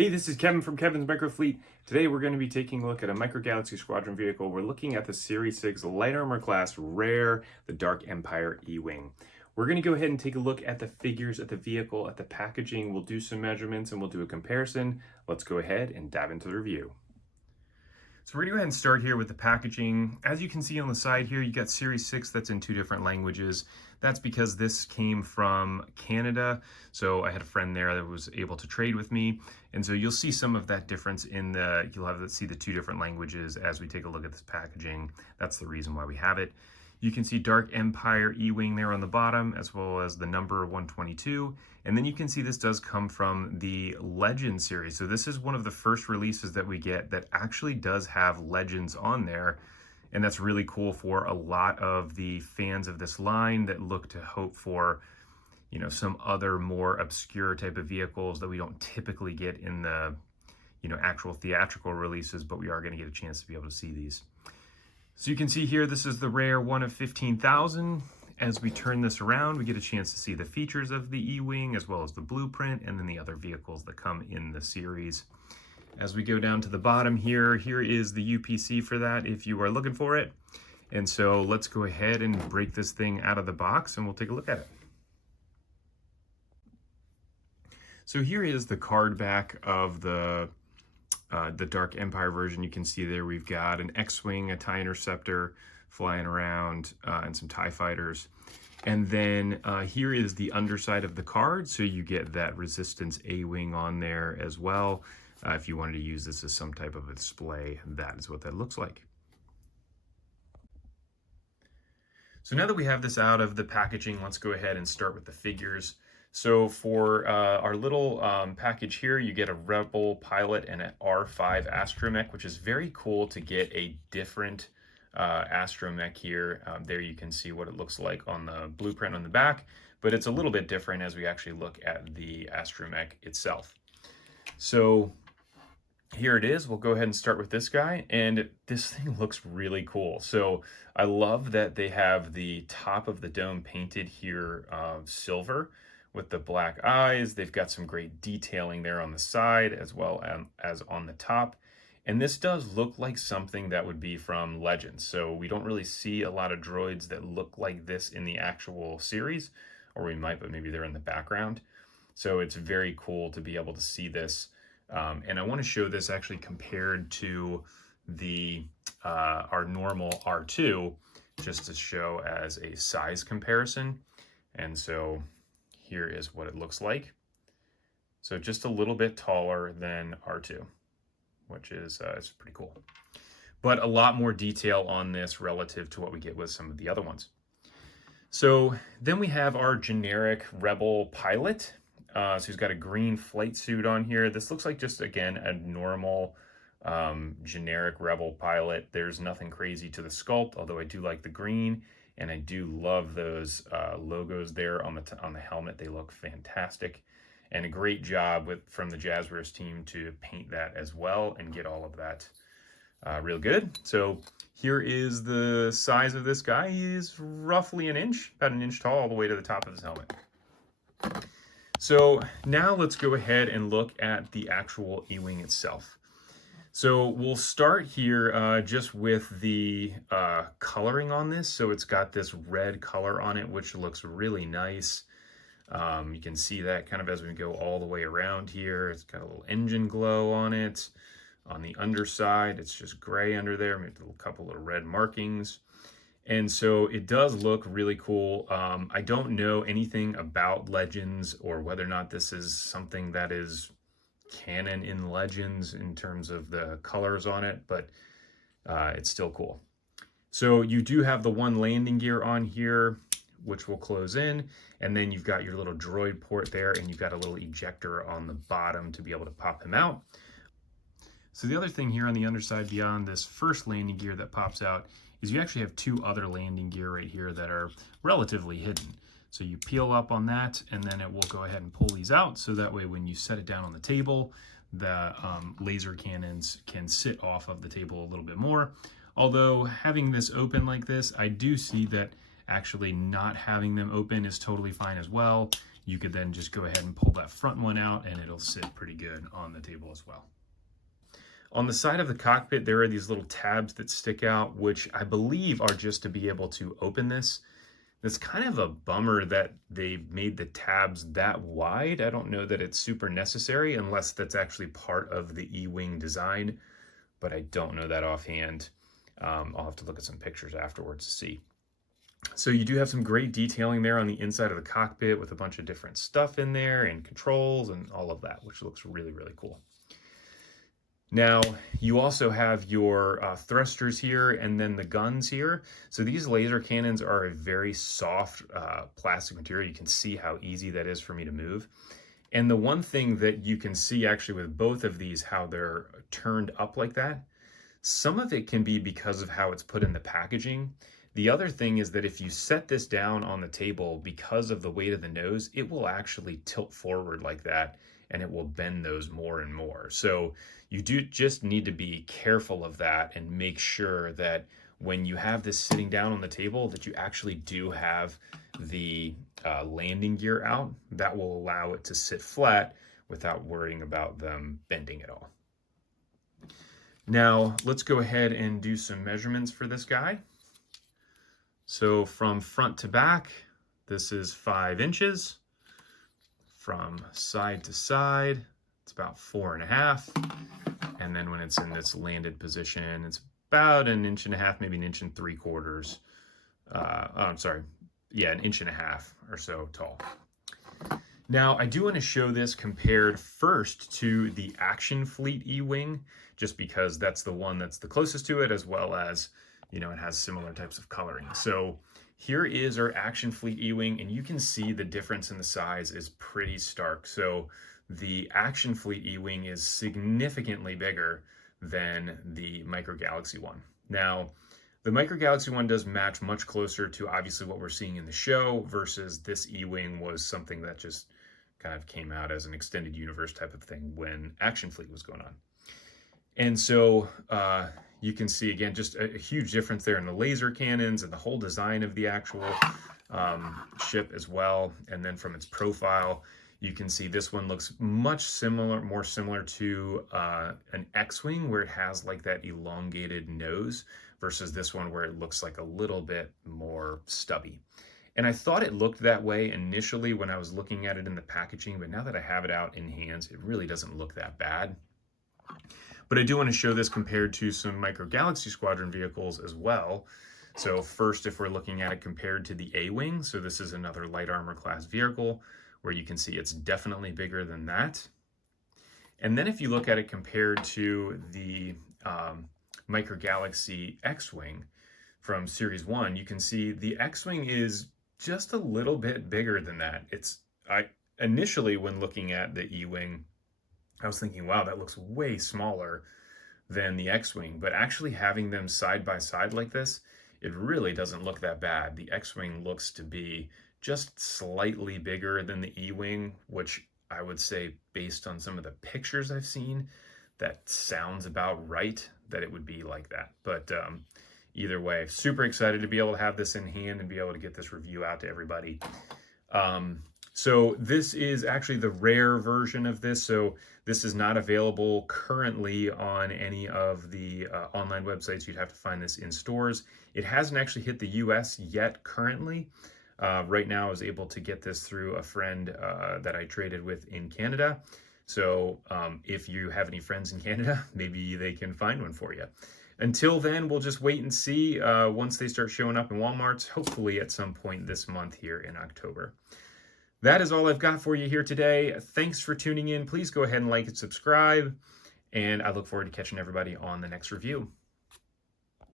Hey, this is Kevin from Kevin's Microfleet. Today we're going to be taking a look at a Micro Galaxy Squadron vehicle. We're looking at the Series 6 Light Armor Class Rare, the Dark Empire E-Wing. We're going to go ahead and take a look at the figures, at the vehicle, at the packaging. We'll do some measurements and we'll do a comparison. Let's go ahead and dive into the review. So we're going to go ahead and start here with the packaging. As you can see on the side here, you got Series 6 that's in 2 different languages. That's because this came from Canada. So I had a friend there that was able to trade with me. And so you'll see some of that difference in you'll have to see the 2 different languages as we take a look at this packaging. That's the reason why we have it. You can see Dark Empire E-Wing there on the bottom, as well as the number 122. And then you can see this does come from the Legends series. So this is one of the first releases that we get that actually does have Legends on there. And that's really cool for a lot of the fans of this line that look to hope for, you know, some other more obscure type of vehicles that we don't typically get in the, actual theatrical releases, but we are going to get a chance to be able to see these. So you can see here, this is the rare one of 15,000. As we turn this around, we get a chance to see the features of the E-Wing, as well as the blueprint, and then the other vehicles that come in the series. As we go down to the bottom here is the UPC for that if you are looking for it. And so let's go ahead and break this thing out of the box and we'll take a look at it. So here is the card back of the Dark Empire version. You can see there we've got an X-Wing, a TIE Interceptor flying around, and some TIE Fighters. And then here is the underside of the card, so you get that Resistance A-Wing on there as well. If you wanted to use this as some type of a display, that is what that looks like. So now that we have this out of the packaging, let's go ahead and start with the figures. So for our little package here, you get a Rebel pilot and an R5 astromech, which is very cool to get a different astromech here. There you can see what it looks like on the blueprint on the back, but it's a little bit different as we actually look at the astromech itself. So here it is. We'll go ahead and start with this guy, and this thing looks really cool. So I love that they have the top of the dome painted here silver with the black eyes. They've got some great detailing there on the side as well as on the top. And this does look like something that would be from Legends. So we don't really see a lot of droids that look like this in the actual series, or we might, but maybe they're in the background. So it's very cool to be able to see this. And I want to show this actually compared to the our normal R2, just to show as a size comparison. And so here is what it looks like. So just a little bit taller than R2, which is it's pretty cool. But a lot more detail on this relative to what we get with some of the other ones. So then we have our generic Rebel pilot. So he's got a green flight suit on here. This looks like just, again, a normal generic Rebel pilot. There's nothing crazy to the sculpt, although I do like the green, and I do love those logos there on the helmet. They look fantastic, and a great job from the Jazwares team to paint that as well and get all of that real good. So here is the size of this guy. He is roughly an inch, about an inch tall, all the way to the top of his helmet. So now let's go ahead and look at the actual E-Wing itself. So we'll start here just with the coloring on this. So it's got this red color on it, which looks really nice. You can see that kind of as we go all the way around here. It's got a little engine glow on it. On the underside, it's just gray under there, maybe a couple of red markings. And so it does look really cool. I don't know anything about Legends or whether or not this is something that is canon in Legends in terms of the colors on it, but it's still cool. So you do have the one landing gear on here, which will close in, and then you've got your little droid port there, and you've got a little ejector on the bottom to be able to pop him out. So the other thing here on the underside beyond this first landing gear that pops out is you actually have 2 other landing gear right here that are relatively hidden. So you peel up on that, and then it will go ahead and pull these out, so that way when you set it down on the table, the laser cannons can sit off of the table a little bit more. Although having this open like this, I do see that actually not having them open is totally fine as well. you could then just go ahead and pull that front one out and it'll sit pretty good on the table as well. On the side of the cockpit, there are these little tabs that stick out, which I believe are just to be able to open this. It's kind of a bummer that they made the tabs that wide. I don't know that it's super necessary unless that's actually part of the E-wing design, but I don't know that offhand. I'll have to look at some pictures afterwards to see. So you do have some great detailing there on the inside of the cockpit with a bunch of different stuff in there and controls and all of that, which looks really, really cool. Now, you also have your thrusters here and then the guns here. So these laser cannons are a very soft plastic material. You can see how easy that is for me to move. And the one thing that you can see actually with both of these, how they're turned up like that, some of it can be because of how it's put in the packaging. The other thing is that if you set this down on the table, because of the weight of the nose, it will actually tilt forward like that and it will bend those more and more. So you do just need to be careful of that and make sure that when you have this sitting down on the table that you actually do have the landing gear out. That will allow it to sit flat without worrying about them bending at all. Now let's go ahead and do some measurements for this guy. So from front to back, this is 5 inches. From side to side, it's about 4.5. And then when it's in this landed position, it's about 1.5 inches, maybe 1.75 inches. I'm sorry, yeah, 1.5 inches or so tall. Now, I do want to show this compared first to the Action Fleet E-Wing, just because that's the one that's the closest to it, as well as, you know, it has similar types of coloring. So here is our Action Fleet E-Wing, and you can see the difference in the size is pretty stark. So the Action Fleet E-Wing is significantly bigger than the Micro Galaxy one. Now, the Micro Galaxy one does match much closer to obviously what we're seeing in the show, versus this E-Wing was something that just kind of came out as an extended universe type of thing when Action Fleet was going on. And so you can see, again, just a huge difference there in the laser cannons and the whole design of the actual ship as well. And then from its profile, you can see this one looks much similar, more similar to an X-Wing, where it has like that elongated nose, versus this one where it looks like a little bit more stubby. And I thought it looked that way initially when I was looking at it in the packaging, but now that I have it out in hands, it really doesn't look that bad. But I do want to show this compared to some Micro Galaxy Squadron vehicles as well. So first, if we're looking at it compared to the A-Wing, so this is another light armor class vehicle where you can see it's definitely bigger than that. And then if you look at it compared to the Micro Galaxy X-Wing from Series 1, you can see the X-Wing is just a little bit bigger than that. Initially, when looking at the E-Wing, I was thinking, wow, that looks way smaller than the X-Wing, but actually having them side by side like this, it really doesn't look that bad. The X-Wing looks to be just slightly bigger than the E-Wing, which I would say, based on some of the pictures I've seen, that sounds about right, that it would be like that. But either way, super excited to be able to have this in hand and be able to get this review out to everybody. So this is actually the rare version of this. So this is not available currently on any of the online websites. You'd have to find this in stores. It hasn't actually hit the US yet currently. Right now I was able to get this through a friend that I traded with in Canada. So if you have any friends in Canada, maybe they can find one for you. Until then, we'll just wait and see once they start showing up in Walmarts, hopefully at some point this month here in October. That is all I've got for you here today. Thanks for tuning in. Please go ahead and like and subscribe, and I look forward to catching everybody on the next review.